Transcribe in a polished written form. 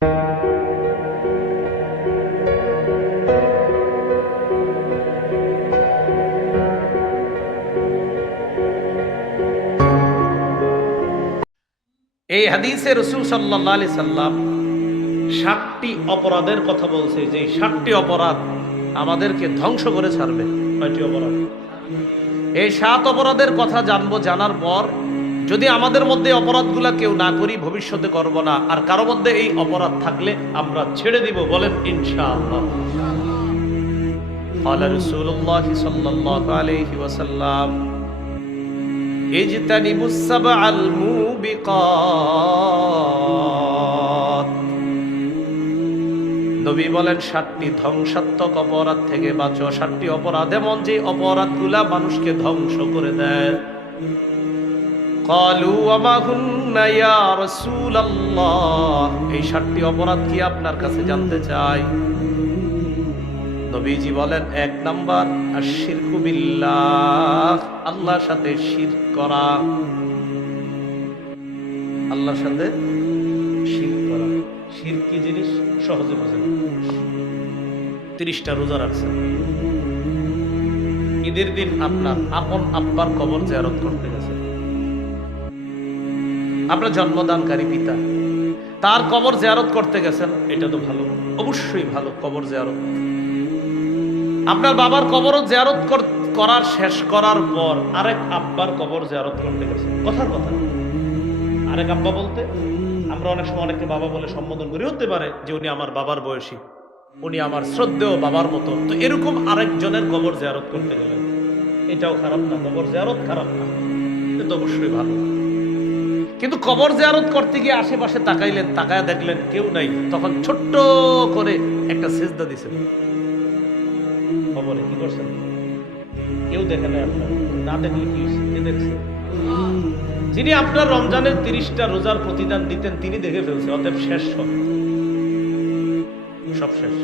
এই হাদিসে রাসূল সাল্লাল্লাহু আলাইহি সাল্লাম 7টি অপরাধের কথা বলছে, যে 7টি অপরাধ আমাদেরকে ধ্বংস করে ছাড়বে। কয়টি অপরাধ? এই 7 অপরাধের কথা জানবো। জানার পর যদি আমাদের মধ্যে অপরাধগুলা কেউ না করি, ভবিষ্যতে করব না, আর কারো মধ্যে এই অপরাধ থাকলে আমরা ছেড়ে দিব। বলেন ইনশাআল্লাহ। قال رسول الله صلى الله عليه وسلم اجتنبوا السبع الموبقات। নবী বলেন 7টি ধ্বংসাত্মক অপরাধ থেকে বাঁচো। 7টি অপরাধ এমন যে অপরাধগুলা মানুষকে ধ্বংস করে দেয়। ক্বালু ওয়া মা হুন্না ইয়া রাসূলুল্লাহ, এই 7টি অপরাধ কি আপনার কাছে জানতে চাই। নবীজি বলেন 1 নাম্বার আশ-শিরকু বিল্লাহ, আল্লাহর সাথে শিরক করা। আল্লাহর সাথে শিরক করা। শিরক কি জিনিস সহজে বোঝেন। 30টা রোজা রাখছেন, ঈদের দিন আপনার আপন আব্বার কবর জিয়ারত করতে গেছেন। আপনার জন্মদানকারী পিতা, তার কবর জিয়ারত করতে গেছেন, এটা তো ভালো, অবশ্যই ভালো কবর জিয়ারত। আপনার বাবার কবরও জিয়ারত করার শেষ করার পর আরেক আব্বার কবর জিয়ারত করতে গেছেন। কথার কথা, আরেক আব্বা বলতে আমরা অনেক সময় অনেককে বাবা বলে সম্বোধন করি, হতে পারে যে উনি আমার বাবার বয়সী, উনি আমার শ্রদ্ধেয় বাবার মতো। তো এরকম আরেকজনের কবর জিয়ারত করতে গেলেন, এটাও খারাপ না, কবর জিয়ারত খারাপ না, এটা অবশ্যই ভালো। কিন্তু কবর জিয়ারত করতে গিয়ে আশেপাশে তাকাইলেন, তাকায় দেখলেন কেউ নাই, তখন ছোট্ট করে একটা সিজদা দিছেন কবরে। কি করছেন? কেউ দেখে নাই, আপনার না দেখলে কি হয়েছে? কে দেখছে? যিনি আপনার রমজানের 30টা রোজার প্রতিদান দিতেন তিনি দেখে ফেলছে, অতএব শেষ, সব শেষ।